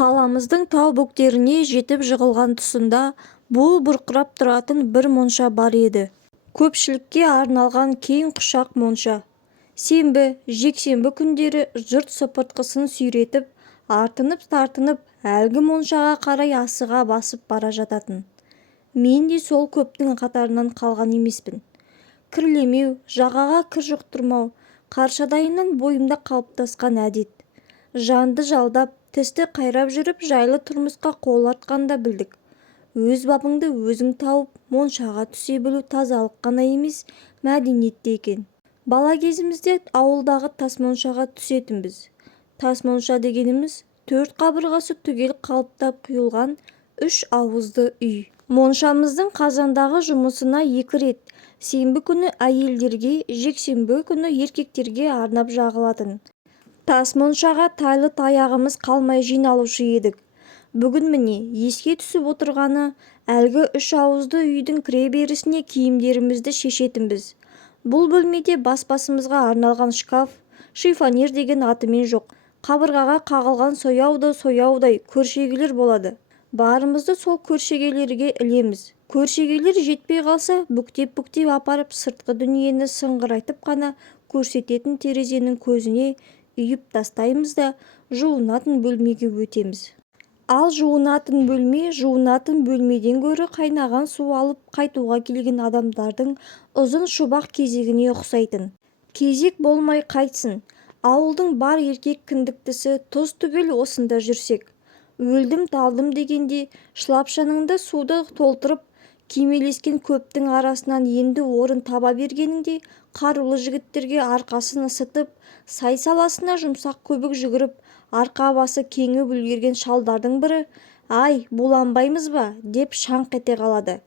Қаламыздың тау бөктеріне жетіп жығылған тұсында буы бұрқырап тұратын бір монша бар еді. Көпшілікке арналған кең құшақ монша. Сенбі, жексенбі күндері жұрт сыпыртқысын сүйретіп, артынып-тартынып әлгі моншаға қарай асыға басып бара жататын. Мен де сол көптің қатарынан қалған емеспін. Кірлемеу, жағаға кір жұқтырмау, қаршадайымнан бойымда қалыптасқан әдет. Жанды жалдап, тісті қайрап жүріп жайлы тұрмысқа қол артқанда білдік. Өз бабыңды өзің тауып, моншаға түсе білу тазалық қана емес, мәдениет те екен. Бала кезімізде ауылдағы тас моншаға түсетінбіз. Тас монша дегеніміз 4 қабырғасы түгел қалыптап құйылған 3 ауызды үй. Моншамыздың қазандағы жұмысына 2 рет, сенбі күні әйелдерге, жексенбі күні еркектерге арнап жағылатын. Тас моншаға тайлы таяғымыз қалмай жиналушы едік. Бүгін міне еске түсіп отырғаны әлгі 3 ауызды үйдің кіреберісіне киімдерімізді шешетінбіз. Бұл бөлмеде бас-басымызға арналған шкаф, шифонер деген атымен жоқ. Қабырғаға қағылған сояудай көршегелер болады. Барымызды сол көршегелерге ілеміз. Көршегелер жетпей қалса, бүктеп-бүктеп апарып сыртқы дүниені сыңғырайтып қана көрсететін терезенің көзіне үйіп тастаймыз да жуынатын бөлмеге өтеміз. Ал жуынатын бөлмеден гөрі қайнаған су алып қайтуға келген адамдардың ұзын шұбақ кезегіне ұқсайтын. Кезек болмай қайтсын. Ауылдың бар еркек кіндіктісі тұз түгел осында жүрсек. Өлдім-талдым дегенде шылапшаныңды суды толтырып кимелескен көптің арасынан енді орын таба бергеніңде қарулы жігіттерге арқасын ысытып, сай саласына жұмсақ көбік жүгіріп, арқа басы кеңіп үлгерген шалдардың бірі «Ай, буланбаймыз ба?» деп шаңқ ете қалады.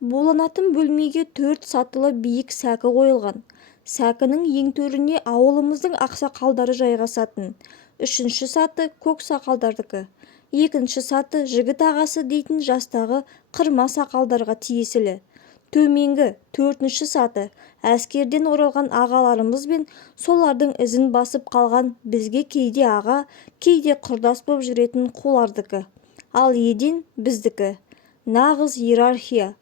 Буланатын бөлмеге 4 сатылы биік сәкі қойылған. Сәкінің ең төріне ауылымыздың ақсақалдары жайғасатын. 3-ші саты көк сақалдардікі. 2-ші саты жігіт ағасы дейтін жастағы қырма сақалдарға тиесілі. Төменгі 4-ші саты әскерден оралған ағаларымыз бен солардың ізін басып қалған бізге кейде аға, кейде құрдас боп жүретін қулардікі. Ал еден біздікі. Нағыз иерархия.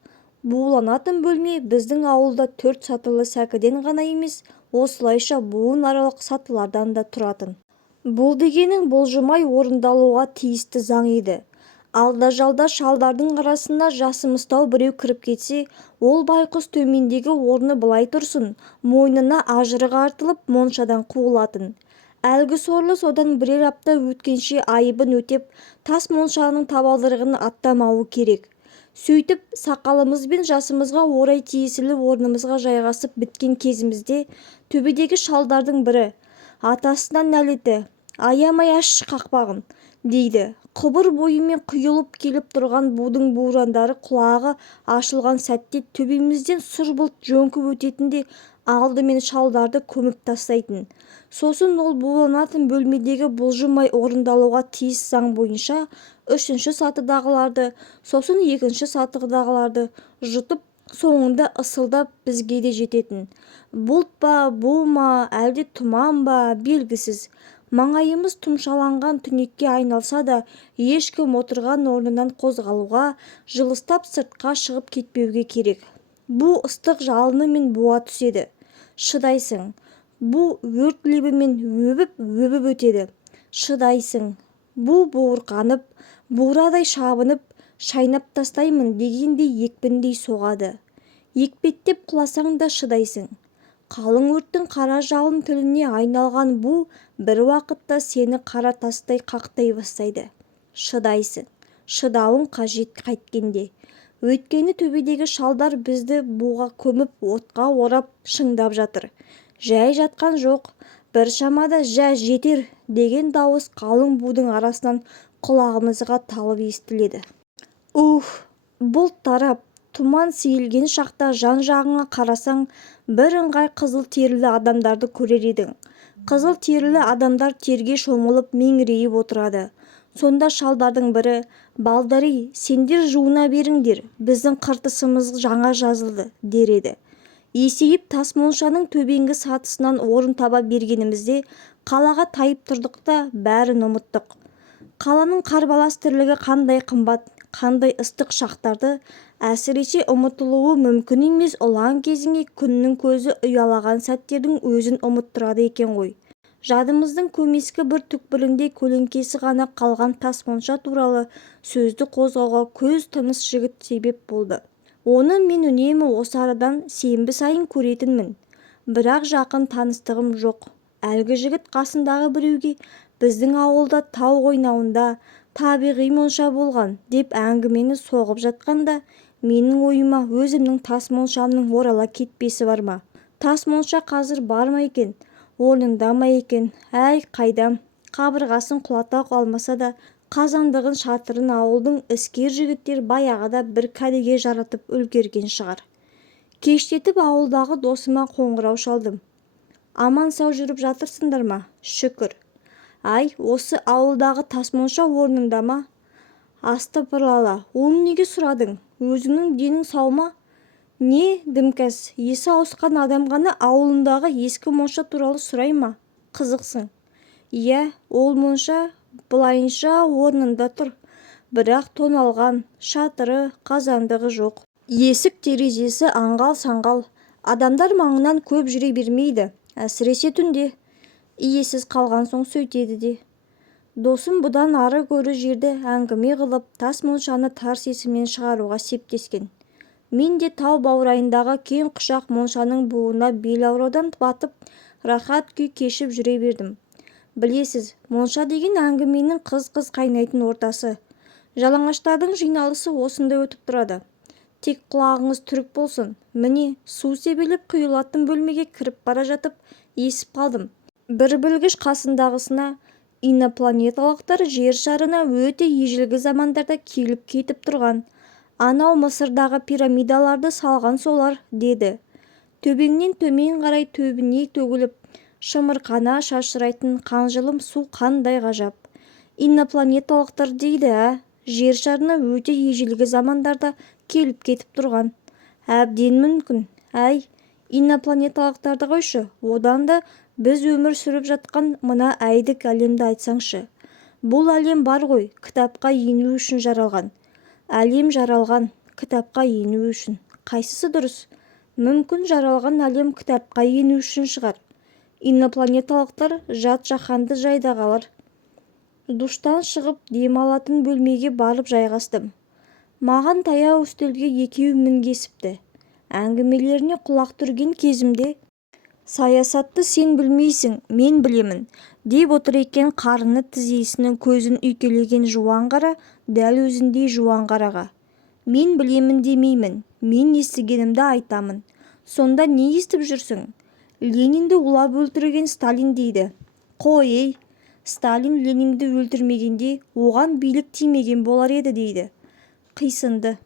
Буланатын бөлме біздің ауылда 4 сатылы сәкіден ғана емес, осылайша буын аралық сатылардан да тұратын. Бұл дегенің бұлжымай орындалуға тиісті заң еді. Алда-жалда шалдардың арасына жасымыстау біреу кіріп кетсе, ол байқұс төмендегі орны былай тұрсын, мойнына ажырық артылып моншадан қуылатын. Әлгі сорлы содан бірер апта өткенше айыбын өтеп, тас моншаның табалдырығын аттамауы керек. Сөйтіп, сақалымыз бен жасымызға орай тиесілі орнымызға жайғасып біткен кезімізде, төбедегі шалдардың бірі атасынан нәлеті «Аямай ашшы қақпағын» дейді. Құбыр бойымен құйылып келіп тұрған будың бурандары құлағы ашылған сәтте төбемізден сұр бұлт жөңкіп өтетінде алдымен шалдарды көміп тастайтын. Сосын ол буланатын бөлмедегі бұлжымай орындалуға тиіс заң бойынша 3-ші сатыдағыларды, сосын 2-ші сатыдағыларды жұтып, соңында ысылдап бізге де жететін. Бұлт па, бу ма, әлде тұман ба, белгісіз. Маңайымыз тұмшаланған түнекке айналса да, ешкім отырған орнынан қозғалуға, жылыстап сыртқа шығып кетпеуге керек. Бұ ыстық жалыны мен буа түседі. Шыдайсың. Бұ өрт лебімен өбіп өтеді. Шыдайсың. Бұ буырқанып, бурадай шабынып, шайнап тастаймын дегендей екпіндей соғады. Екпеттеп құласаң да шыдайсың. Қалың өрттің қара жалын тіліне айналған бұ бір уақытта сені қара тастай қақтай бастайды. Шыдайсың. Шыдауың қажет қайткенде. Өйткені төбедегі шалдар бізді буға көміп, отқа орап шыңдап жатыр. Жай жатқан жоқ. Бір шамада жә жетер деген дауыс қалың будың арасынан құлағымызға талып естіледі. Бұлт тарап, тұман сейілген шақта жан-жағыңа қарасаң, бір ыңғай қызыл терілі адамдарды көрер едің. Қызыл терілі адамдар терге шомылып меңірейіп отырады. Сонда шалдардың бірі «Балдари, сендер жуына беріңдер, біздің қыртысымыз жаңа жазылды» дер еді. Есейіп тас моншаның төбеңгі сатысынан орын таба бергенімізде қалаға тайып тұрдық та бәрін ұмыттық. Қаланың қарбалас тірлігі қандай қымбат, қандай ыстық шақтарды әсіресе ұмытылуы мүмкін емес ұлан кезіңе күннің көзі ұялаған сәттердің өзін ұмыттырады екен ғой. Жадымыздың көмескі бір түкпірінде көлеңкесі ғана қалған тасмонша туралы сөзді қозғауға көз тыныс жігіт себеп болды. Оны мен үнемі осы арадан сенбі сайын көретінмін. Бірақ жақын таныстығым жоқ. Әлгі жігіт қасындағы біреуге біздің ауылда тау қойнауында табиғи монша болған деп әңгімені соғып жатқанда менің ойыма өзімнің тас моншамның орала кетпесі бар ма? Тас монша қазір бар ма екен? Орнында ма екен? Әй, қайдам? Қабырғасын құлата алмаса да қазандығын шатырын ауылдың іскер жігіттер баяғыда бір кәдеге жаратып үлгерген шығар. Кештетіп ауылдағы досыма қоңырау шалдым. Аман сау жүріп жатырсыңдар ма? Шүкір. Ай, осы ауылдағы тасмонша орнында ма? Астапыралла, оны неге сұрадың? Өзіңнің денің сау ма? Не, дімкәс, есі ауысқан адам ғана ауылындағы ескі монша туралы сұрай ма? Қызықсың. Иә, ол монша былайынша орнында тұр. Бірақ тоналған, шатыры, қазандығы жоқ. Есік терезесі аңғал-саңғал. Адамдар маңынан көп жүре бермейді. Әсіресе түнде. Иесіз қалған соң сөйтеді де. Досым бұдан ары көрі жерді әңгіме қылып тас моншаны тарс есімнен шығаруға септескен. Мен де тау баурайындағы кең құшақ моншаның буына бел аурудан батып рахат күй кешіп жүре бердім. Білесіз, монша деген әңгіменің қыз-қыз қайнайтын ортасы. Жалаңаштардың жиналысы осында өтіп тұрады. Тек құлағыңыз түрік болсын. Міне, су себелеп құйылатын бөлмеге кіріп бара жатып есіп қалдым. Бір білгіш қасындағысына инопланеталықтар жер шарына өте ежелгі замандарда келіп кетіп тұрған. Анау Мысырдағы пирамидаларды салған солар, деді. Төбеңнен төмен қарай төбіне төгіліп, шымырқана шашырайтын қанжылым су қандай ғажап. Инопланеталықтар дейді, жер шарына өте ежелгі замандарда келіп кетіп тұрған. Әбден мүмкін. Әй, инопланеталықтарды қойшы, одан да біз өмір сүріп жатқан мына әйдік әлемді айтсаңшы. Бұл әлем бар ғой, кітапқа ену үшін жаралған. Әлем жаралған, кітапқа ену үшін. Қайсысы дұрыс? Мүмкін жаралған әлем кітапқа ену үшін шығар. Инопланеталықтар жат жаһанды жайдағалар. Душтан шығып дем алатын бөлмеге барып жайғастым. Маған таяу үстелге екеу мінгесіпті. Әңгімелеріне құлақ түрген кезімде саясатты сен білмейсің, мен білемін, деп отыр екен қарыны тізесінің көзін үйкелеген жуан қара, дәл өзіндей жуан қараға. Мен білемін демеймін, мен естігенімді айтамын. Сонда не естіп жүрсің? Ленинді улап өлтірген Сталин дейді. Қой ей, Сталин Ленинді өлтірмегенде оған билік тимеген болар еді дейді. Қисынды.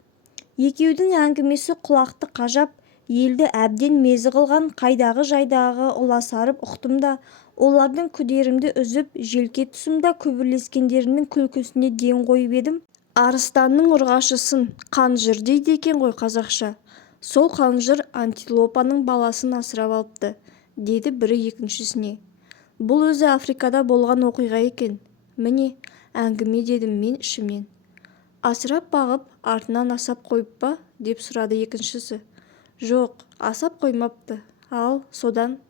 Екеудің әңгімесі құлақты қажап, елді әбден мезі қылған. Қайдағы жайдағы ұласарып ұқтым да, олардың күдерімді үзіп, желке тұсымда күбірлескендерінің күлкісіне ден қойып едім. Арыстанның ұрғашысын қанжыр дейді екен ғой қазақша. Сол қанжыр антилопаның баласын асырап алыпты, деді бірі екіншісіне. Бұл өзі Африкада болған оқиға екен. Міне, әңгіме, дедім мен ішімнен. Асырап бағып, артынан асап қойып па, деп сұрады екіншісі. Жоқ, асап қоймапты. Ал содан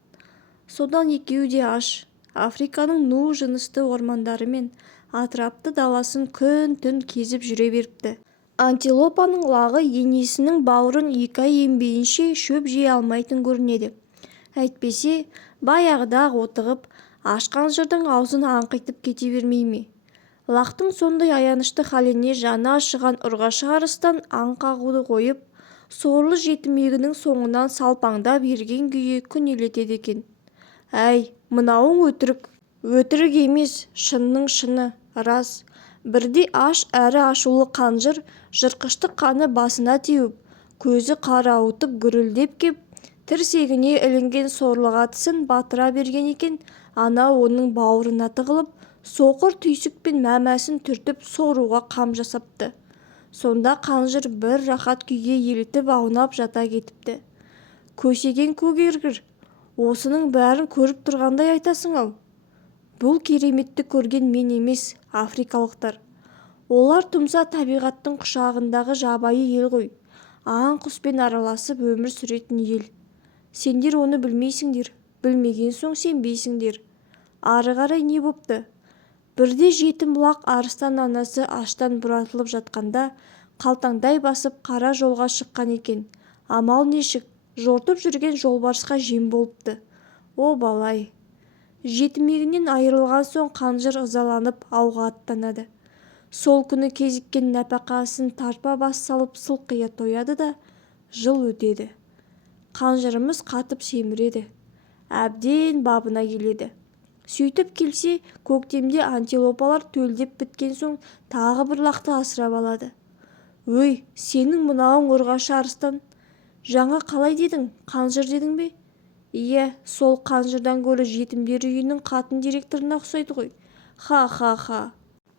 екеуі де аш. Африканың ну жынысты ормандары мен атырапты даласын күн-түн кезіп жүре беріпті. Антилопаның лағы енесінің бауырын екі ай ембейінше шөп жей алмайтын көрінеді. Әйтпесе, баяғыда-ақ отығып, ашқан жырдың аузын аңқитып кете бермей ме? Лақтың сондай аянышты халіне жаны ашыған ұрғашы арыстан аң қағуды қойып, сорлы жетімегінің соңынан салпаңдап ерген күйі күнелетеді екен. Әй, мынауың өтірік. Өтірік емес, шынның шыны, рас. Бірде аш әрі ашулы қанжыр жырқышты қаны басына теуіп, көзі қарауытып гүрілдеп кеп, тірсегіне ілінген сорлыға тісін батыра берген екен. Ана оның бауырына тығылып, соқыр түйсікпен мәмәсін түртіп соруға қам жасапты. Сонда қанжыр бір рахат күйге елітіп аунап жата кетіпті. Көсеген көгергір, осының бәрін көріп тұрғандай айтасың-ау. Бұл кереметті көрген мен емес, африкалықтар. Олар тұмса табиғаттың құшағындағы жабайы ел ғой. Аң құспен араласып өмір сүретін ел. Сендер оны білмейсіңдер, білмеген соң сенбейсіңдер. Ары қарай не бопты? Бірде жетім бұлақ арыстан анасы аштан бұратылып жатқанда қалтаңдай басып қара жолға шыққан екен. Амал нешік, жортып жүрген жолбарысқа жем болыпты. О балай! Жетімегінен айырылған соң қанжыр ызаланып ауға аттанады. Сол күні кезіккен нәпақасын тарпа бас салып сылқия тояды да жыл өтеді. Қанжырымыз қатып семіреді. Әбден бабына келеді. Сөйтіп келсе, көктемде антилопалар төлдеп біткен соң тағы бір лақты асырап алады. Өй, сенің мынауың ұрғашы арыстан. Жаңа қалай дедің, қанжыр дедің бе? Иә, сол қанжырдан гөрі жетімдер үйінің қатын директорына ұқсайды ғой. Ха-ха-ха.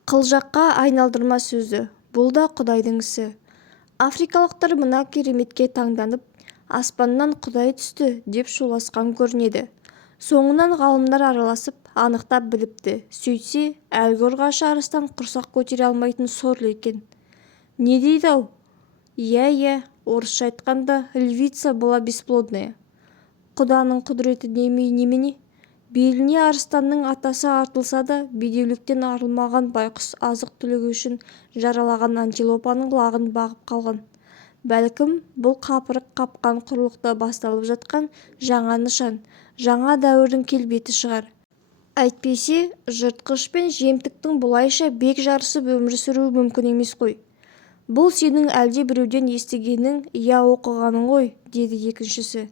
Қылжаққа айналдырма сөзді. Бұл да Құдайдың ісі. Африкалықтар мына кереметке таңданып, аспаннан Құдай түсті деп шуласқан көрінеді. Соңынан ғалымдар араласып, анықтап біліпті. Сөйтсе, әлгі ұрғашы арыстан құрсақ көтере алмайтын сорлы екен. Не дейді ау? Иә, орысша айтқанда, львица была бесплодная. Құданың құдіреті немене? Беліне арыстанның атасы артылса да, бедеуліктен арылмаған байқұс азық түлігі үшін жаралаған антилопаның лағын бағып қалған. Бәлкім, бұл қапырық қапқан құрлықта басталып жатқан жаңа нышан, жаңа дәуірдің келбеті шығар. Әйтпесе, жыртқыш пен жемтіктің бұлайша бек жарысып өмір сүруі мүмкін емес қой. Бұл сенің әлде біреуден естігенің, я оқығаның ғой, деді екіншісі.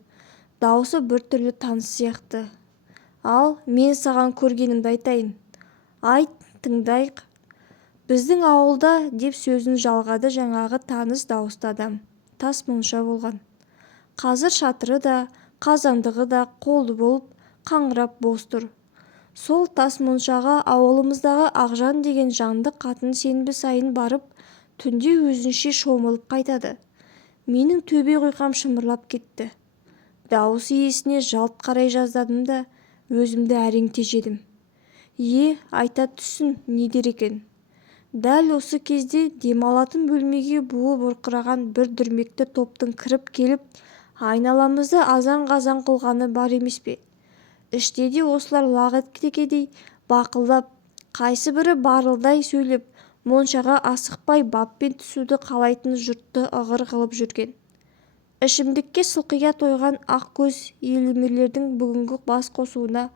Даусы бір түрлі таныс сияқты. Ал, мен саған көргенімді айтайын. Айт, тыңдайық. Біздің ауылда, деп сөзін жалғады жаңағы таныс дауысты адам. Тас монша болған. Қазір шатыры да, қазандығы да қолды болып, қаңырап бос тұр. Сол тас моншаға ауылымыздағы Ақжан деген жанды қатын сенбі сайын барып, түнде өзінше шомылып қайтады. Менің төбе құйқам шымырлап кетті. Дауыс иесіне жалт қарай жаздадым да, өзімді әрең тежедім. Айта түссін, не дер екен? Дәл осы кезде демалатын бөлмеге буы бұрқыраған бір дүрмекті топтың кіріп келіп, айналамызды азан-қазан қылғаны бар емес пе? Іште де осылар лағыт кетекедей бақылдап, қайсы бірі барылдай сөйлеп, моншаға асықпай баппен түсуді қалайтын жұртты ығыр қылып жүрген. Ішімдікке сылқия тойған ақ көз елемелердің бүгінгі бас қосуына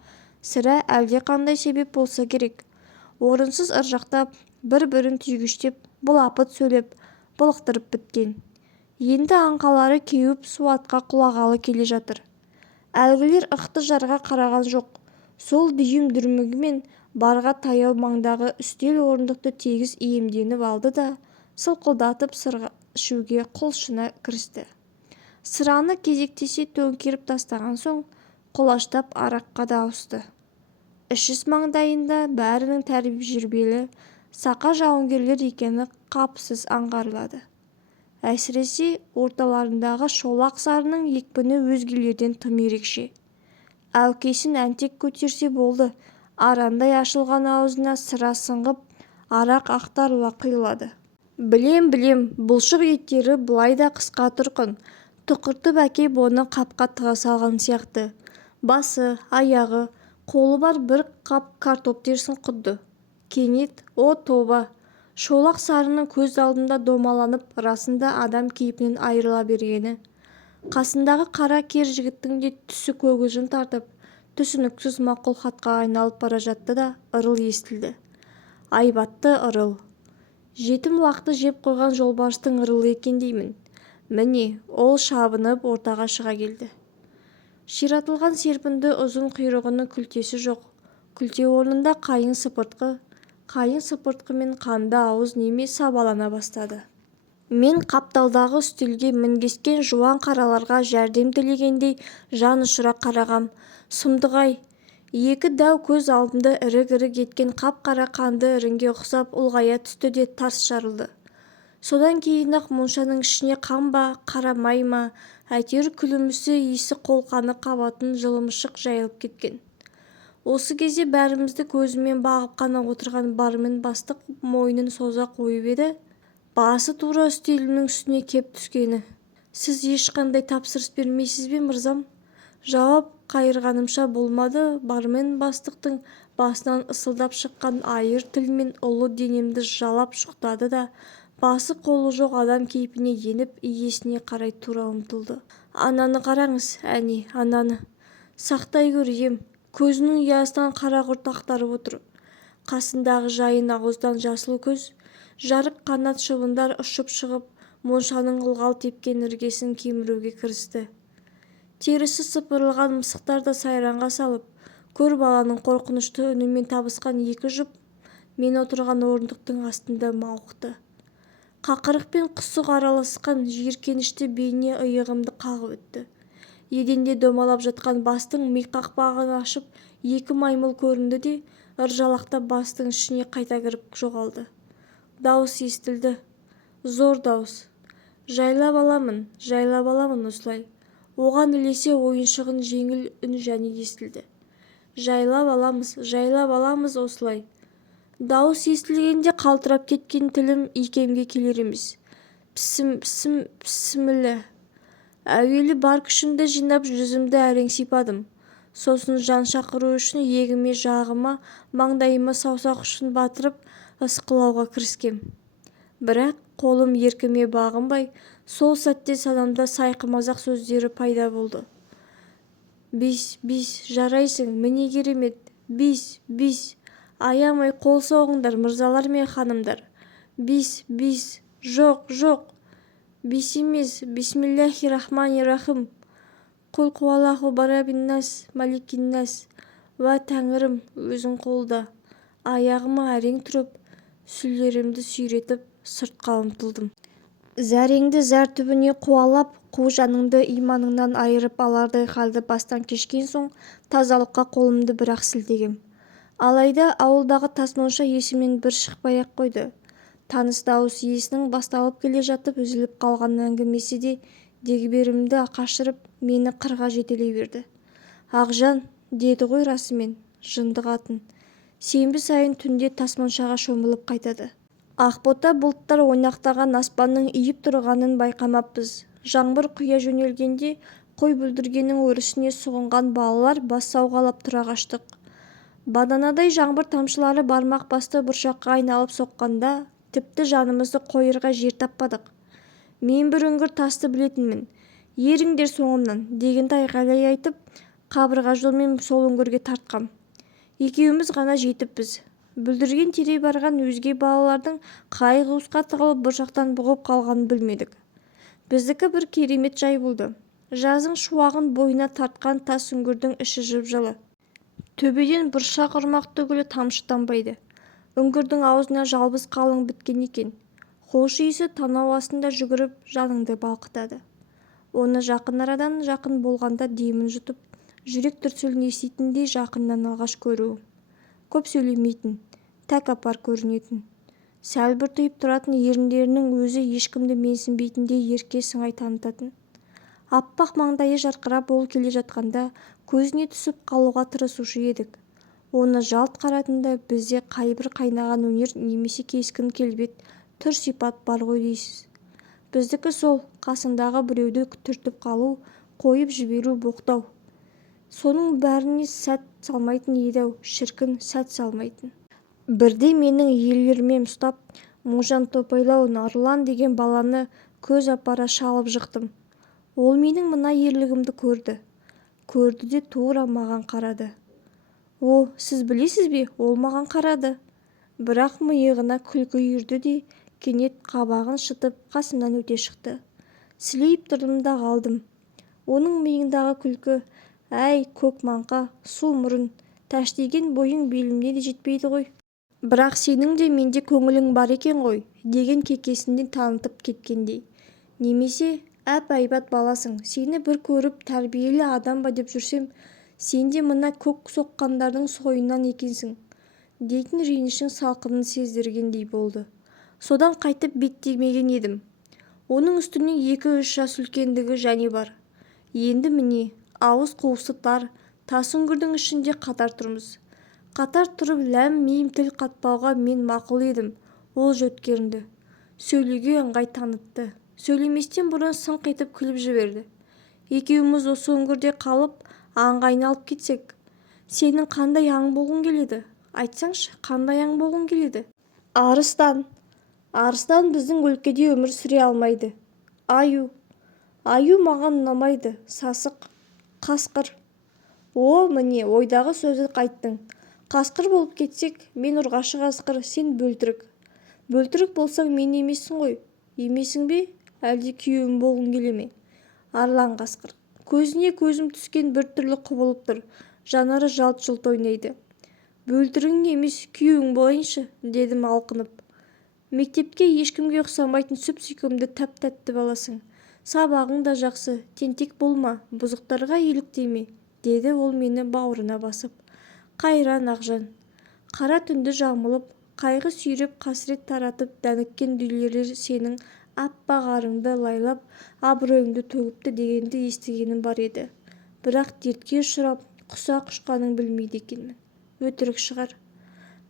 сірә әлде қандай себеп болса керек. Орынсыз ыржақтап, бір-бірін түйгіштеп, бұлапыт сөйлеп, былықтырып біткен. Енді аңқалары кеуіп суатқа құлағалы келе жатыр. Әлгілер ықты жарға қараған жоқ. Сол дүйім дүрмігімен барға таяу маңдағы үстел орындықты тегіс иемденіп алды да, сылқылдатып сырға ішуге құлшына кірісті. Сыраны кезектесе төңкеріп тастаған соң, құлаштап араққа да ауысты. Ішіс маңдайында бәрінің тәжірибелі, сақа жауынгерлер екені қапысыз аңғарылады. Әсіресе орталарындағы шолақ сарының екпіні өзгелерден тым ерекше. Әукесін әнтек көтерсе болды, арандай ашылған аузына сыра сыңғып, арақ ақтарыла құйылады. Білем, бұлшық еттері бұлай да қысқа тұрқын. Тұқыртып әкеп оны қапқа тыға салған сияқты. Басы, аяғы, қолы бар бір қап картоп дерсің құдды. Кенет, о тоба, шолақ сарының көз алдында домаланып, расында адам кейпінен айырыла бергені. Қасындағы қара кер жігіттің де түсі көгілжің тартып, түсініксіз мақұл хатқа айналып бара жатты да ырыл естілді. Айбатты ырыл. Жетім лақты жеп қойған жолбарыстың ырылы екен деймін. Міне, ол шабынып ортаға шыға келді. Ширатылған серпінді ұзын құйрығының күлтесі жоқ. Күлте орнында қайың сыпыртқы мен қанды ауыз неме сабалана бастады. Мен қапталдағы үстелге мінгескен жуан қараларға жәрдем тілегендей жан ұшыра қарағам. Сұмдық-ай! Екі дәу көз алдымда ірік-ірік еткен қап-қара қанды іріңге ұқсап ұлғая түсті де тарс жарылды. Содан кейін-ақ моншаның ішіне қан ба, қарамай ма, әйтеуір күлімсі иісі қолқаны қабатын жылымшық жайылып кеткен. Осы кезде бәрімізді көзімен бағып қана отырған бармен бастық мойнын соза қойып еді. Басы тура үстелімнің үстіне кеп түскені. Сіз ешқандай тапсырыс бермейсіз бе, мырзам? Жауап қайырғанымша болмады. Бармен бастықтың басынан ысылдап шыққан айыр тілмен ұлы денемді жалап шұқтады да басы қолы жоқ адам кейпіне еніп иесіне қарай тура ұмтылды. Ананы қараңыз, әне, ананы. Сақтай көр ем. Көзінің ұясынан қара құрт ақтарып отыр. Қасындағы жайын ауыздан жасыл көз, жарық қанат шыбындар ұшып шығып, моншаның ылғал тепкен іргесін кеміруге кірісті. Терісі сыпырылған мысықтар да сайранға салып, көр баланың қорқынышты үнімен табысқан екі жұп мен отырған орындықтың астында мауықты. Қақырық пен құсық араласқан жиіркенішті бейне иығымды қағып өтті. Еденде домалап жатқан бастың ми қақпағын ашып екі маймыл көрінді де ыржалақтап бастың ішіне қайта кіріп жоғалды. Дауыс естілді. Зор дауыс. Жайлап аламын осылай. Оған ілесе ойыншығын жеңіл үн және естілді. Жайлап аламыз осылай. Дауыс естілгенде қалтырап кеткен тілім икемге келер емес. Пісміллә. Әуелі бар күшімді жинап жүзімді әрең сипадым. Сосын жан шақыру үшін егіме, жағыма, маңдайыма саусақ ұшын батырып ысқылауға кіріскем. Бірақ қолым еркіме бағынбай, сол сәтте санамда сайқымазақ сөздері пайда болды. Бис, жарайсың, міне керемет. Бис, аямай қол соғыңдар, мырзалар мен ханымдар. Бис, жоқ. Бис емес, бисмиллахи-рахмани-рахим. Құл қуалаху барабиннас, маликиннас. Уа тәңірім, өзің қолда. Аяғыма әрең тұрып, сүлдерімді сүйретіп, сыртқа ұмтылдым. Зәреңді зәр түбіне қуалап, қу жаныңды иманыңнан айырып алардай халді бастан кешкен соң, тазалыққа қолымды бір-ақ сілтегем. Алайда ауылдағы тасмонша есімнен бір шықпай-ақ қойды. Таныс дауыс иесінің басталып келе жатып үзіліп қалған әңгімесі де дегберімді қашырып, мені қырға жетелей берді. Ақжан, деді ғой расымен, жынды қатын. Сенбі сайын түнде тасмоншаға шомылып қайтады. Ақбота бұлттар ойнақтаған аспанның иіп тұрғанын байқамаппыз. Жаңбыр құя жөнелгенде қой бүлдіргеннің өрісіне сұғынған балалар бас сауғалап тұра қаштық. Баданадай жаңбыр тамшылары бармақ басты бұршаққа айналып соққанда тіпті жанымызды қойырға жер таппадық. Мен бір үңгір тасты білетінмін. Еріңдер соңымнан, дегенді айғайлай айтып, қабырға жолмен сол үңгірге тартқам. Екеуміз ғана жетіппіз. Бүлдірген тере барған өзге балалардың қай қуысқа тығылып бұршақтан бұғып қалғанын білмедік. Біздікі бір керемет жай болды. Жазың шуағын бойына тартқан тас үңгірдің іші жып-жылы. Төбеден бұршақ ұрмақ түгілі тамшы тамбайды. Үңгірдің аузына жалбыз қалың біткен екен. Хош иісі танау астында жүгіріп жаныңды балқытады. Оны жақын арадан жақын болғанда демін жұтып, жүрек дүрсілін еститіндей жақыннан алғаш көруім. Көп сөйлемейтін, тәкаппар көрінетін. Сәл бұртиып тұратын еріндерінің өзі ешкімді менсінбейтіндей ерке сыңай танытатын. Аппақ маңдайы жарқырап ол келе жатқанда көзіне түсіп қалуға тырысушы едік. Оны жалт қаратында бізде қайбір қайнаған өнер немесе кескін келбет түр сипат бар ғой дейсіз. Біздікі сол қасындағы біреуді түртіп қалу, қойып жіберу боқтау. Соның бәріне сәт салмайтын еді-ау, шіркін сәт салмайтын. Бірде менің елірмем ұстап, Можан топайлау Нұрлан деген баланы көз апара шалып жықтым. Ол менің мына ерлігімді көрді. Көрді де тура маған қарады. О, сіз білесіз бе, ол маған қарады. Бірақ миығына күлкі үйірді де кенет қабағын шытып қасымнан өте шықты. Сілейіп тұрдым да қалдым. Оның миығындағы күлкі, әй көк маңқа, су мұрын, тәштеген бойың белімде де жетпейді ғой. Бірақ сенің де менде көңілің бар екен ғой, деген кекесінен танытып кеткендей. Немесе, әп-әйбат баласың, сені бір көріп тәрбиелі адам ба деп жүрсем, сен де мына көк соққандардың сойынан екенсің, дейтін ренішің салқынын сездіргендей болды. Содан қайтып беттемеген едім. Оның үстіне 2-3 жас үлкендігі және бар. Енді міне, ауыз қуысы тар, Тас үңгірдің ішінде қатар тұрмыз. Қатар тұрып ләм-мим тіл қатпауға мен мақұл едім. Ол жөткерінді. Сөйлеуге ыңғай танытты. Сөйлеместен бұрын сыңқ етіп күліп жіберді. Екеуміз осы үңгірде қалып аңға айналып кетсек, сенің қандай аң болғың келеді? Айтсаңшы, қандай аң болғың келеді? Арыстан. Арыстан біздің өлкеде өмір сүре алмайды. Аю. Аю маған ұнамайды. Сасық. Қасқыр. О, міне, ойдағы сөзді қайттың. Қасқыр болып кетсек, мен ұрғашы қасқыр, сен бөлтірік. Бөлтірік болсаң мен емессің ғой. Емесің бе? Әлде күйеуім болғың келе ме? Арлан қасқыр. Көзіне көзім түскен бір түрлі құбылып тұр. Жанары жалт-жұлт ойнайды. Бөлтірігің емес, күйеуің болайыншы, дедім алқынып. Мектепке ешкімге ұқсамайтын сүп-сүйкімді тәп-тәтті баласың. Сабағың да жақсы, тентек болма, бұзықтарға еліктеме, деді ол мені бауырына басып. Қайран Ақжан. Қара түнді жамылып, қайғы сүйреп қасірет таратып дәніккен дүйлері сенің аппақ арыңды лайлап, абыройыңды төгіпті дегенді естігенім бар еді. Бірақ дертке ұшырап, құсақ ұшқанын білмейді екенмін. Өтірік шығар.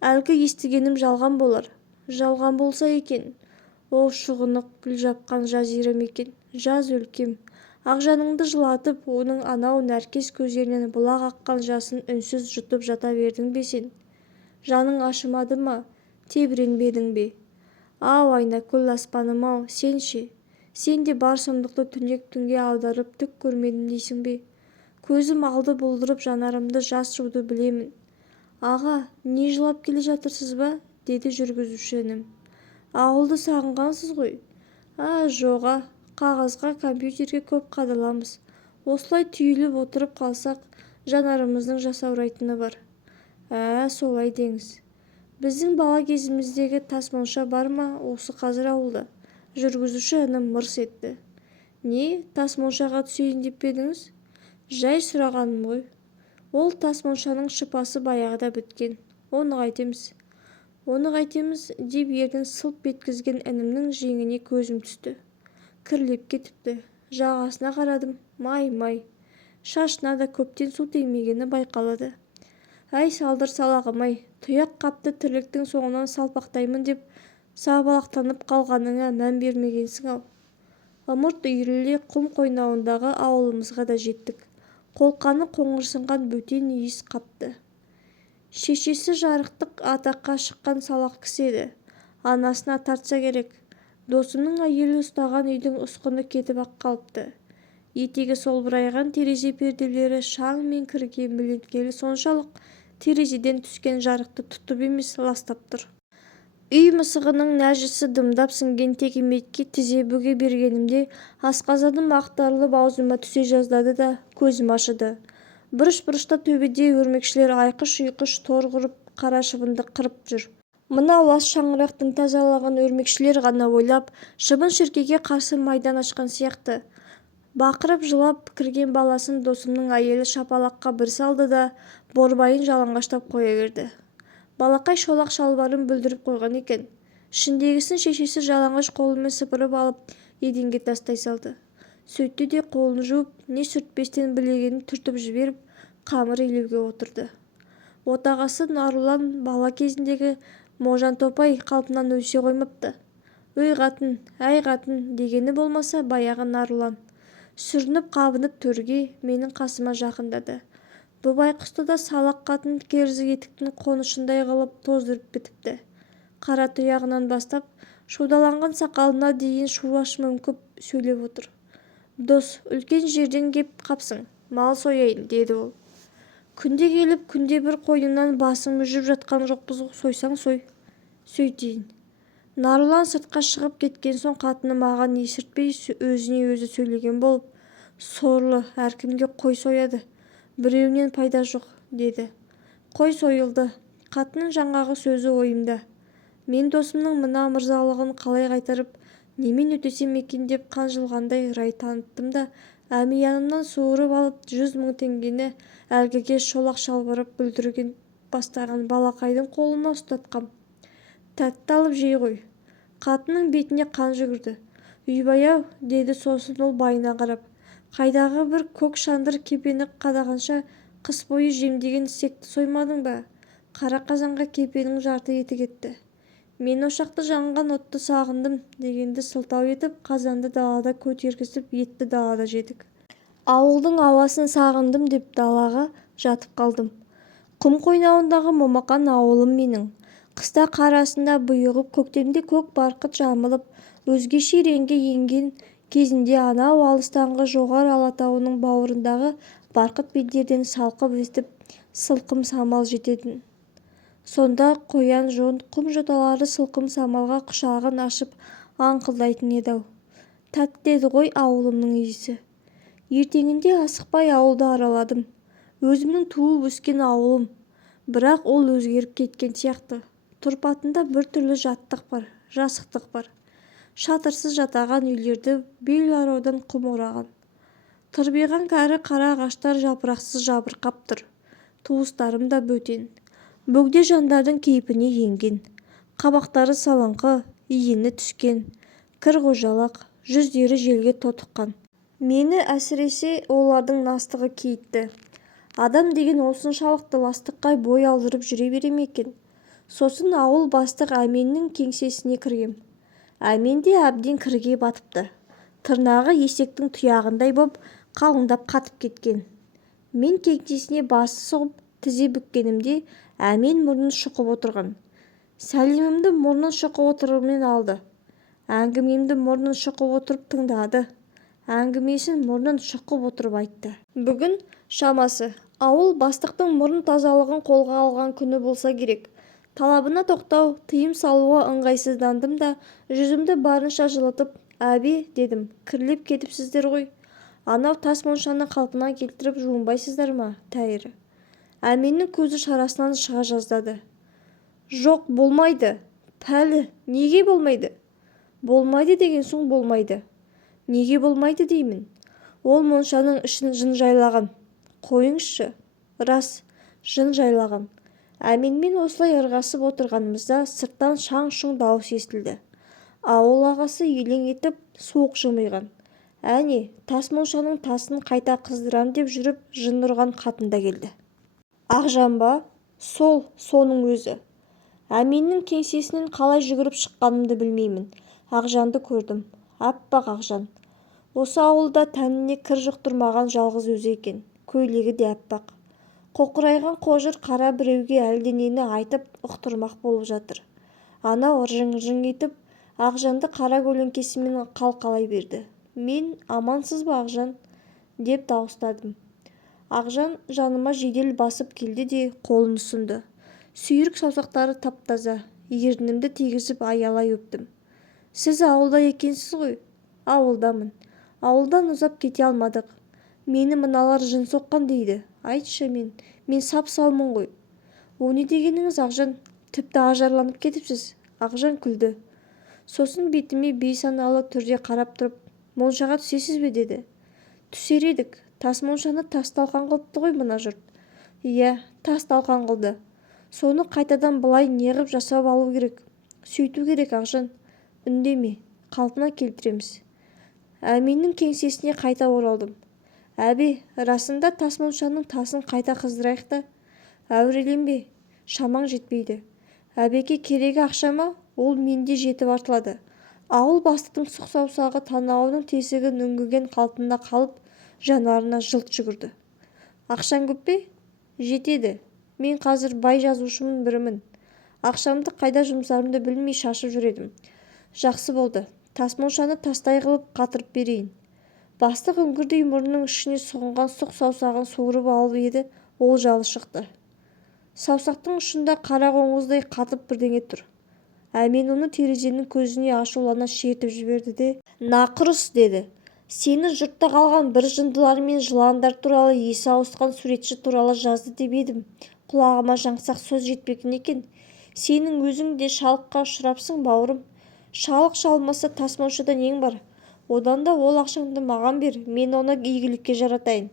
Әлгі естігенім жалған болар. Жалған болса екен. О, шұғынық гүл жапқан жазирем екен. Жаз өлкем. Ақжаныңды жылатып, оның анау нәркес көздерінен бұлақ аққан жасын үнсіз жұтып жата бердің бе сен? Жаның ашымады ма? Тебіренбедің бе? Ау, айнакөл аспаным-ау, сен ше? Сен де бар сұмдықты түнек түнге аударып түк көрмедім дейсің бе? Көзім алды бұлдырып жанарымды жас жуды білемін. Аға, не жылап келе жатырсыз ба? Деді жүргізуші інім. Ауылды сағынғансыз ғой? Жоға, қағазға, компьютерге көп қадаламыз. Осылай түйіліп отырып қалсақ, жанарымыздың жасаурайтыны бар. Солай деңіз. Біздің бала кезіміздегі тас монша бар ма осы қазір ауылда? Жүргізуші інім мырс етті. Не, тас моншаға түсейін деп едіңіз? Жай сұрағаным ғой. Ол тас моншаның шыпасы баяғыда біткен. Оны қайтеміз? Оны қайтеміз деп ердің сылп еткізген інімнің жеңіне көзім түсті. Кірлеп кетіпті. Жағасына қарадым. Май. Шашына да көптен су тимегені байқалады. Әй салдыр салағым-ай, тұяқ қапты тірліктің соңынан салпақтаймын деп сабалақтанып қалғаныңа мән бермегенсің-ау. Ымырт үйіріле құм қойнауындағы ауылымызға да жеттік. Қолқаны қоңырсынған бөтен иіс қапты. Шешесі жарықтық атаққа шыққан салақ кісі еді. Анасына тартса керек. Досымның әйелі ұстаған үйдің ұсқыны кетіп ақ қалыпты. Етегі солбырайған терезе перделері шаң мен кірге мөлеңкелі соншалық терезеден түскен жарықты тұтып емес ластап тұр. Үй мысығының нәжісі дымдап сіңген текеметке тізе бүге бергенімде асқазаным ақтарылып аузыма түсе жаздады да көзім ашыды. Бұрыш-бұрышта төбеде өрмекшілер айқыш-ұйқыш тор құрып қара шыбынды қырып жүр. Мына лас шаңырақтың тазалығын өрмекшілер ғана ойлап, шыбын-шіркейге қарсы майдан ашқан сияқты. Бақырып жылап кірген баласын досымның әйелі шапалаққа бір салды да борбайын жалаңаштап қоя берді. Балақай шолақ шалбарын бүлдіріп қойған екен. Ішіндегісін шешесі жалаңаш қолымен сыпырып алып еденге тастай салды. Сөйтті де қолын жуып, не сүртпестен білегенін түртіп жіберіп, қамыр илеуге отырды. Отағасы Нарулан бала кезіндегі можан топай қалпынан өсе қоймапты. Өй қатын, әй қатын дегені болмаса баяғы Нарулан. Сүрініп қабынып төрге менің қасыма жақындады. Бұ байқұсты да салақ қатын керзі етіктің қонышындай қылып тоздырып бітіпті. Қара тұяғынан бастап шудаланған сақалына дейін шуаш мүңкіп сөйлеп отыр. Дос, үлкен жерден кеп қапсың, мал сояйын, деді ол. Күнде келіп, күнде бір қойнынан басың мүжіп жатқан жоқпыз, сойсаң сой. Сөйтейін. Нарулан сыртқа шығып кеткен соң қатыны маған есіртпей өзіне өзі сөйлеген болып, сорлы әркімге қой сояды. Біреуінен пайда жоқ, деді. Қой сойылды. Қатының жаңағы сөзі ойымда. Мен досымның мына мырзалығын қалай қайтарып, немен өтесем екен деп қанжылғандай рай таныттым да, әмиянымнан суырып алып 100 000 теңгені әлгіге шолақ шалбырып бүлдірген бастаған балақайдың қолына ұстатқам. Тәтті алып жей ғой. Қатының бетіне қан жүгірді. Үйбай-ау, деді сосын ол байына қарап. Қайдағы бір көк шандыр кепені қадағанша Қыс бойы жемдеген ісекті соймадың ба? Қара қазанға кепенің жарты еті кетті. Мен ошақты жанған отты сағындым дегенді сылтау етіп, қазанды далада көтергізіп, етті далада жедік. Ауылдың ауасын сағындым деп далаға жатып қалдым. Құм қойнауындағы момақан ауылым менің. Қыста қар астында бұйығып, көктемде көк барқыт жамылып, өзгеше реңге енген кезінде анау алыстанғы жоғар Алатауының бауырындағы барқыт белдерден салқып өстіп сылқым самал жететін. Сонда қоян жон құм жоталары сылқым самалға құшағын ашып аңқылдайтын еді-ау. Тәтті еді ғой ауылымның иісі. Ертеңінде асықпай ауылды араладым. Өзімнің туып өскен ауылым. Бірақ ол өзгеріп кеткен сияқты. Тұрпатында бір түрлі жаттық бар, жасықтық бар. Шатырсыз жатаған үйлерді бел араудан құм ораған. Тырбиған кәрі қара ағаштар жапырақсыз жабырқап тұр. Туыстарым да бөтен. Бөгде жандардың кейпіне енген. Қабақтары салаңқы, иіні түскен, кір-қожалақ, жүздері желге тотыққан. Мені әсіресе олардың настығы кейітті. Адам деген осыншалықты ластыққа бой алдырып жүре бере ме екен? Сосын ауыл бастық Әменнің кеңсесіне кіргем. Әмен де әбден кірге батыпты. Тырнағы есектің тұяғындай боп қалыңдап қатып кеткен. Мен кеңсесіне басы сұғып тізе бүккенімде Әмен мұрнын шұқып отырған. Сәлемімді мұрнын шұқып отырумен алды. Әңгімемді мұрнын шұқып отырып тыңдады. Әңгімесін мұрнын шұқып отырып айтты. Бүгін шамасы ауыл бастықтың мұрын тазалығын қолға алған күні болса керек. Талабына тоқтау, тыйым салуға ыңғайсыздандым да, жүзімді барынша жылытып, «Әбе», дедім, «кірлеп кетіпсіздер ғой. Анау тас моншаны қалпына келтіріп жуынбайсыздар ма, тәйірі?» Әменнің көзі шарасынан шыға жаздады. «Жоқ, болмайды. Пәлі, неге болмайды?» «Болмайды деген соң болмайды. Неге болмайды деймін? Ол моншаның ішін жын жайлаған. Қойыңызшы. Рас, жын жайлаған». Әменмен осылай ырғасып отырғанымызда сырттан шаң-шұң дауыс естілді. Ауыл ағасы елең етіп суық жымиған. Әне, тас моншаның тасын қайта қыздырам деп жүріп жын ұрған қатын да келді. Ақжан ба? Соның өзі. Әменнің кеңсесінен қалай жүгіріп шыққанымды білмеймін. Ақжанды көрдім. Аппақ Ақжан. Осы ауылда тәніне кір жұқтырмаған жалғыз өзі екен. Көйлегі де аппақ. Қоқырайған қожыр қара біреуге әлденені айтып ұқтырмақ болып жатыр. Анау ыржың-ыржың етіп Ақжанды қара көлеңкесімен қалқалай берді. Мен «Амансыз ба, Ақжан?» деп дауыстадым. Ақжан жаныма жедел басып келді де қолын ұсынды. Сүйрік саусақтары тап-таза. Ернімді тигізіп аялай өптім. «Сіз ауылда екенсіз ғой?» «Ауылдамын. Ауылдан ұзап кете алмадық. Мені мыналар жын соққан дейді. Айтшы, мен сап-саумын ғой». «О не дегеніңіз, Ақжан? Тіпті ажарланып кетіпсіз». Ақжан күлді. Сосын бетіме бейсаналы түрде қарап тұрып, «Моншаға түсесіз бе?» деді. «Түсер едік. Тас моншаны тас-талқан қылыпты ғой мына жұрт». «Иә, тас-талқан қылды. Соны қайтадан былай неғып жасап алу керек? Сөйту керек, Ақжан. Үндеме, қалпына келтіреміз». Әменнің кеңсесіне қайта оралдым. «Әбе, расында тас моншаның тасын қайта қыздырайық та?» «Әуреленбе, шамаң жетпейді. Әбеке керегі ақша ма? Ол менде жетіп артылады». Ауыл бастықтың сұқ саусағы танауының тесігін үңгіген қалпында қалып, жанарына жылт жүгірді. «Ақшаң көп пе?» «Жетеді. Мен қазір бай жазушымын бірімін. Ақшамды қайда жұмсарымды білмей шашып жүредім». «Жақсы болды. Тас моншаны тастай қылып қатырып берейін». Бастық үңгірдей мұрнының ішіне сұғынған сұқ саусағын суырып алып еді, олжалы шықты. Саусақтың ұшында қара қоңыздай қатып бірдеңе тұр. Әмен оны терезенің көзіне ашулана шертіп жіберді де «Нақұрыс!» деді. «Сені жұртта қалған бір жындылар мен жыландар туралы есі ауысқан суретші туралы жазды деп едім. Құлағыма жаңсақ сөз жетпейтін екен. Сенің өзің де шалыққа ұшырапсың, бауырым. Шалық шалмаса тас моншада нең бар? Одан да ол ақшаңды маған бер, мен оны игілікке жаратайын».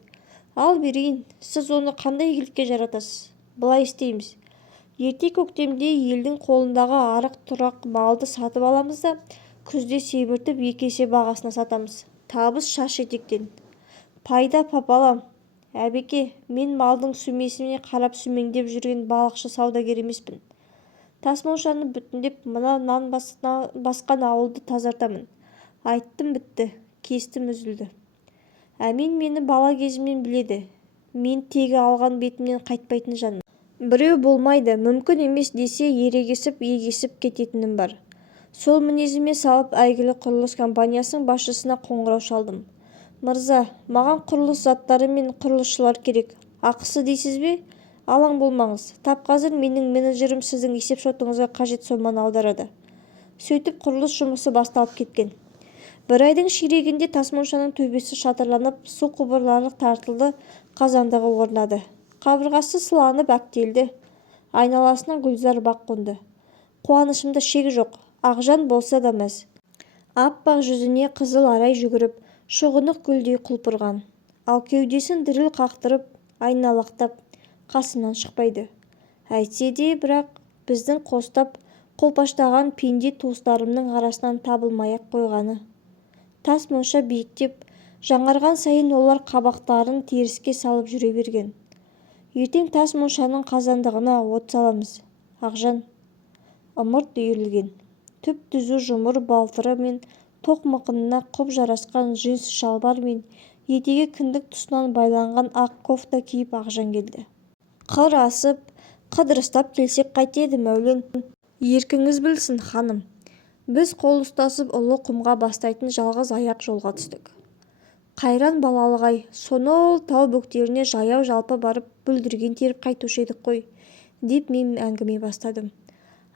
«Ал берейін. Сіз оны қандай игілікке жаратасыз?» «Былай істейміз. Ерте көктемде елдің қолындағы арық-тұрақ малды сатып аламыз да, күзде себіртіп 2 есе бағасына сатамыз. Табыс шаш етектен. Пайда папалам. Әбеке, мен малдың сүмесіне қарап сүмеңдеп жүрген балықшы саудагер емеспін. Тасмоншаны бүтіндеп мына нан басқан ауылды тазартамын. Айттым, бітті, кестім, үзілді. Әмен мені бала кезімнен біледі. Мен тегі алған бетімнен қайтпайтын жанмын. Біреу болмайды, мүмкін емес десе ерегесіп, егесіп кететінім бар. Сол мінезіме салып әйгілі құрылыс компаниясының басшысына қоңырау шалдым. Мырза, маған құрылыс заттары мен құрылысшылар керек. Ақысы дейсіз бе? Алаң болмаңыз. Тап қазір менің менеджерім сіздің есеп-шотыңызға қажет соманы аударады. Сөйтіп құрылыс жұмысы басталып кеткен. Бір айдың ширегінде тасмоншаның төбесі шатырланып, су құбырлары тартылды, қазандығы орнады. Қабырғасы сыланып әктелді. Айналасына гүлзар бақ қонды. Қуанышымда шек жоқ. Ақжан болса да мәз. Аппақ жүзіне қызыл арай жүгіріп, шұғынық гүлдей құлпырған. Ал кеудесін діріл қақтырып, айналақтап, қасымнан шықпайды. Әйтсе де, бірақ біздің қостап, қолпаштаған пенде туыстарымның арасынан табылмай-ақ қойғаны. Тасмонша биіктеп, жаңарған сайын олар қабақтарын теріске салып жүре берген. Ертең тасмоншаның қазандығына от саламыз. Ақжан. Ымырт үйірілген. Түп-түзу жұмыр балтыры мен тоқ мықынына құп жарасқан джинс шалбар мен етеге кіндік тұсынан байланған ақ кофта киіп Ақжан келді. Қыр асып, қыдырыстап келсек қайтеді, мәулен? Еркіңіз білсін, ханым. Біз қол ұстасып ұлы құмға бастайтын жалғыз аяқ жолға түстік. Қайран балалығай, сонау тау бөктеріне жаяу жалпы барып бүлдірген теріп қайтушы едік қой, деп мен әңгіме бастадым.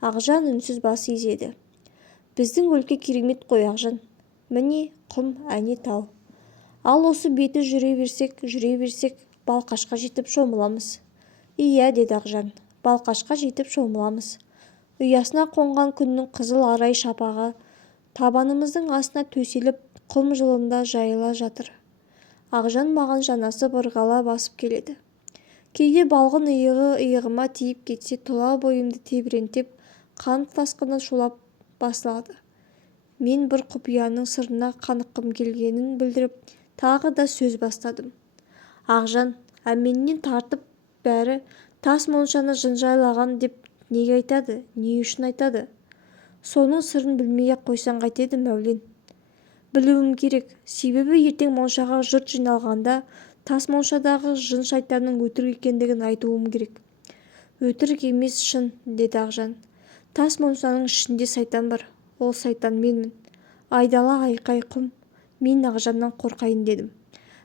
Ақжан үнсіз бас изеді. Біздің өлке керемет қой, Ақжан. Міне құм, әне тау. Ал осы беті жүре берсек, Балқашқа жетіп шомыламыз. Иә, деді Ақжан, Балқашқа жетіп шомыламыз. Ұясына қонған күннің қызыл арай шапағы табанымыздың астына төселіп, құм жылында жайыла жатыр. Ақжан маған жанасып ырғала басып келеді. Кейде балғын иығыма тиіп кетсе, тұла бойымды тебірентеп, қан тасқыны шулап басылады. Мен бір құпияның сырына қаныққым келгенін білдіріп, тағы да сөз бастадым. Ақжан, әменнен тартып бәрі тасмоншаны жынжайлаған деп неге айтады, не үшін айтады? Соның сырын білмей-ақ қойсаң қайтеді, мәулен? Білуім керек, себебі ертең моншаға жұрт жиналғанда тасмоншадағы жын-шайтанның өтірік екендігін айтуым керек. Өтірік емес, шын, деді Ақжан. Тасмоншаның ішінде сайтан бар, ол сайтан менмін. Айдала айқай құм, мен Ақжаннан қорқайын дедім.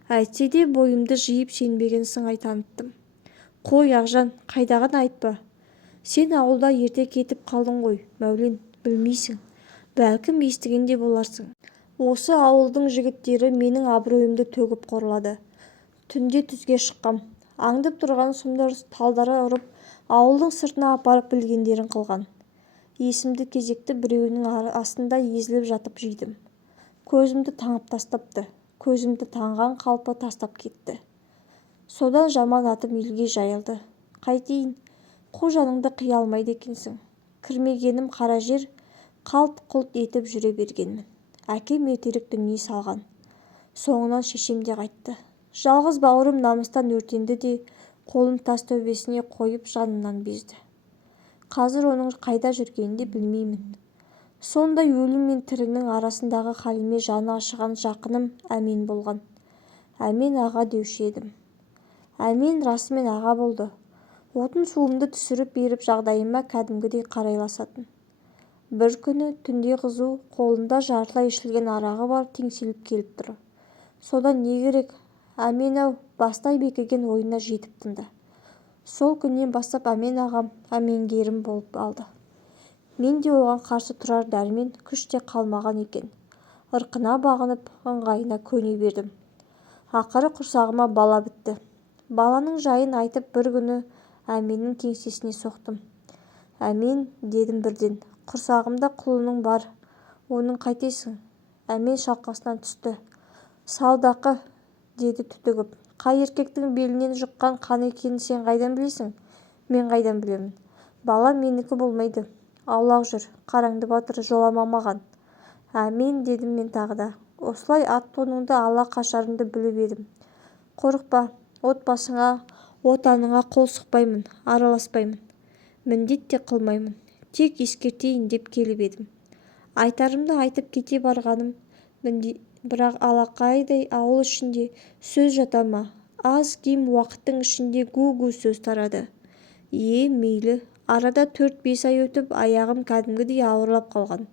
Әйтсе де бойымды жиып сенбеген сыңай таныттым. Қой, Ақжан, қайдағыны айтпа. Сен ауылда ерте кетіп қалдың ғой, мәулен, білмейсің. Бәлкім естіген де боларсың. Осы ауылдың жігіттері менің абыройымды төгіп қорлады. Түнде түзге шыққам. Аңдып тұрған сұмдар талдары ұрып, ауылдың сыртына апарып білгендерін қылған. Есімді кезекті біреуінің астында езіліп жатып жидым. Көзімді таңып тастапты. Көзімді таңған қалпы тастап кетті. Содан жаман атым елге жайылды. Қайтейін, қу жаныңды қия алмайды екенсің. Кірмегенім қара жер, қалт-құлт етіп жүре бергенмін. Әкем ертерек дүние салған. Соңынан шешем де қайтты. Жалғыз бауырым намыстан өртенді де, қолын тас төбесіне қойып жанынан безді. Қазір оның қайда жүргенін де білмеймін. Сондай өлім мен тірінің арасындағы халіме жаны ашыған жақыным Әмен болған. Әмен аға деуші едім. Әмен расымен аға болды. Отын суымды түсіріп беріп жағдайыма кәдімгідей қарайласатын. Бір күні түнде қызу, қолында жартылай ішілген арағы бар теңселіп келіп тұр. Содан не керек? Әмен-ау, бастай бекіген ойына жетіп тынды. Сол күннен бастап Әмен ағам әмеңгерім болып алды. Мен де оған қарсы тұрар дәрмен күш те қалмаған екен. Ырқына бағынып, ыңғайына көне бердім. Ақыры құрсағыма бала бітті. Баланың жайын айтып бір күні Әменнің кеңсесіне соқтым. Әмен, дедім бірден, құрсағымда құлының бар. Оның қайтесің? Әмен шалқасынан түсті. Салдақы, деді түтігіп. Қай еркектің белінен жұққан қан екенін сен қайдан білесің? Мен қайдан білемін? Бала менікі болмайды. Аулақ жүр, қараңды батыр, жолама маған. Әмен, дедім мен тағы да. Осылай ат-тоныңды ала қашарыңды біліп едім. Қорықпа, отбасыңа, отаныңа қол сұқпаймын, араласпаймын. Міндет те қылмаймын. Тек ескертейін деп келіп едім. Айтарымды айтып кете барғаным, бірақ алақайдай ауыл ішінде сөз жата ма? Аз-кем уақыттың ішінде гу-гу сөз тарады. Мейлі, арада 4-5 ай өтіп, аяғым кәдімгідей ауырлап қалған.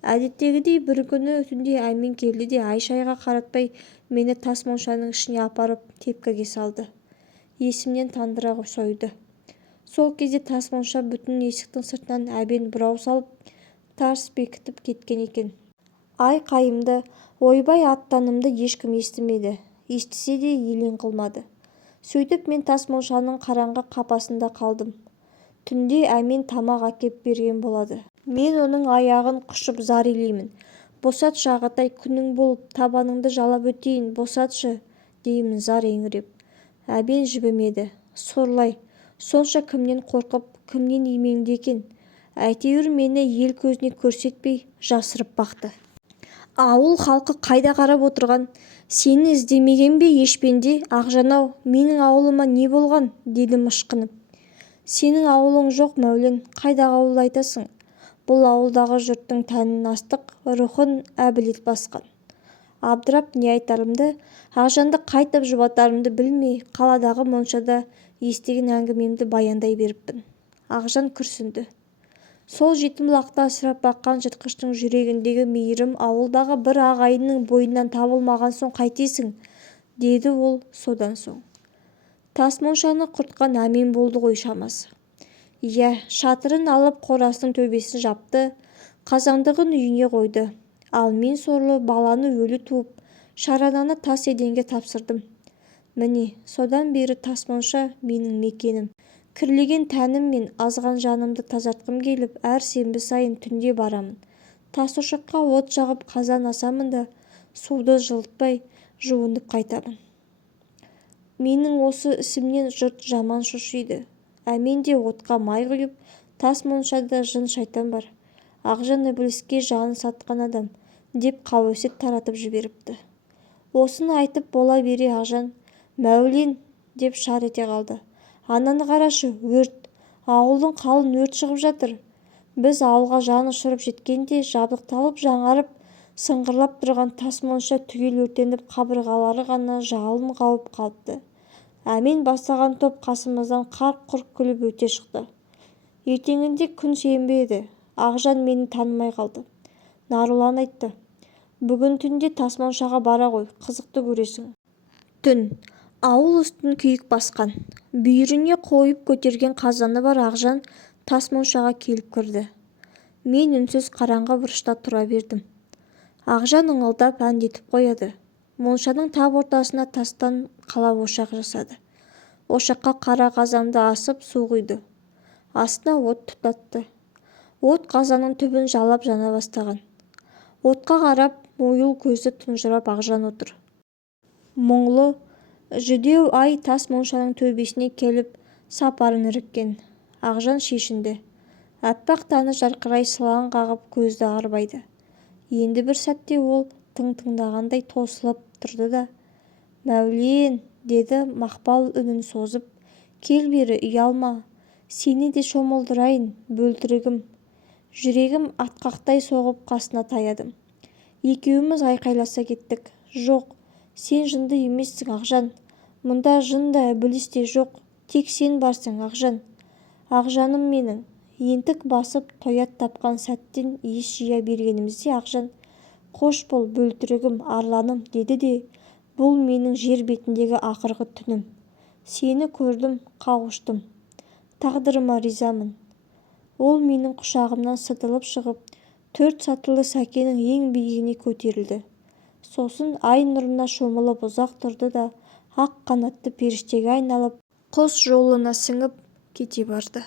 Әдеттегідей бір күні түнде әмен келді де ай-шайға қаратпай мені тас моншаның ішіне апарып тепкіге салды. Есімнен тандыра сойды. Сол кезде тас монша бүтін есіктің сыртынан әбен бұрау салып, тарс бекітіп кеткен екен. Айқайымды, ойбай аттанымды ешкім естімеді. Естісе де елең қылмады. Сөйтіп мен тас моншаның қараңғы қапасында қалдым. Түнде әмен тамақ әкеп берген болады. Мен оның аяғын құшып зар илеймін. Босатшы ағатай, күнің болып, табаныңды жалап өтейін, босатшы, деймін зар еңіреп. Әбен жібімеді. Сорлай, сонша кімнен қорқып, кімнен имеңді екен. Әйтеуір мені ел көзіне көрсетпей жасырып бақты. Ауыл халқы қайда қарап отырған? Сені іздемеген бе ешпенде? Ақжан-ау, менің ауылыма не болған? Дедім ышқынып. Сенің ауылың жоқ, Мәулен, қайдағы ауыл айтасың? Бұл ауылдағы жұрттың тәнін астық, рухын әбілет басқан. Абдырап не айтарымды, Ақжанды қайтып жұбатарымды білмей, қаладағы моншада естіген әңгімемді баяндай беріппін. Ақжан күрсінді. Сол жетімлақты асырап баққан жыртқыштың жүрегіндегі мейірім ауылдағы бір ағайынның бойынан табылмаған соң қайтесің, деді ол содан соң. Тас моншаны құртқан әмен болды ғой шамасы. Иә, шатырын алып қорасының төбесін жапты, қазандығын үйіне қойды. Ал мен сорлы баланы өлі туып, шарананы тас еденге тапсырдым. Міне, содан бері тас монша менің мекенім. Кірлеген тәнім мен азған жанымды тазартқым келіп, әр сенбі сайын түнде барамын. Тас ошаққа от жағып қазан асамын да, суды жылытпай жуынып қайтамын. Менің осы ісімнен жұрт жаман шошиды. Әмен де отқа май құйып, тас моншада жын шайтан бар. Ақжан ібіліске жанын сатқан адам, деп қауесет таратып жіберіпті. Осыны айтып бола бере Ақжан, Мәулен, деп шар ете қалды. Ананы қарашы, өрт. Ауылдың қалың өрт шығып жатыр. Біз ауылға жан ұшырып жеткенде жабдықталып жаңарып, сыңғырлап тұрған тас монша түгел өртеніп, қабырғалары ғана жалын қауып қалыпты. Әмен бастаған топ қасымыздан қарқ-құрқ күліп өте шықты. Ертеңінде күн сенбі еді. Ақжан мені танымай қалды. Нарулан айтты. Бүгін түнде тас моншаға бара ғой, қызықты көресің. Түн. Ауыл үстін күйік басқан. Бүйіріне қойып көтерген қазаны бар Ақжан тас моншаға келіп кірді. Мен үнсіз қараңғы бұрышта тұра бердім. Ақжан ыңылдап әндетіп қояды. Моншаның тап ортасына тастан қала ошақ жасады. Ошаққа қара қазанды асып су құйды. Астына от тұтатты. От қазанның түбін жалап жана бастаған. Отқа қарап, мойыл көзі тұнжырап Ақжан отыр. Мұңлы, жүдеу ай тас моншаның төбесіне келіп сапарын іріккен. Ақжан шешінді. Аппақ тәні жарқырай сылаң қағып көзді арбайды. Енді бір сәтте ол тың-тыңдағандай тосылып тұрды да, Мәулен, деді мақпал үнін созып, кел бері, ұялма, сені де шомылдырайын, бөлтірігім. Жүрегім атқақтай соғып қасына таядым. Екеуміз айқайласа кеттік. Жоқ, сен жынды емессің, Ақжан. Мұнда жын да ібіліс те жоқ, тек сен барсың, Ақжан. Ақжаным менің. Ентік басып тоят тапқан сәттен ес жия бергенімізде Ақжан, қош бол, бөлтірігім, арланым, деді де, бұл менің жер бетіндегі ақырғы түнім. Сені көрдім, қауыштым. Тағдырыма ризамын. Ол менің құшағымнан сытылып шығып, 4 сатылы сәкенің ең биігіне көтерілді. Сосын ай нұрына шомылып ұзақ тұрды да, ақ қанатты періштеге айналып, құс жолына сіңіп кете барды.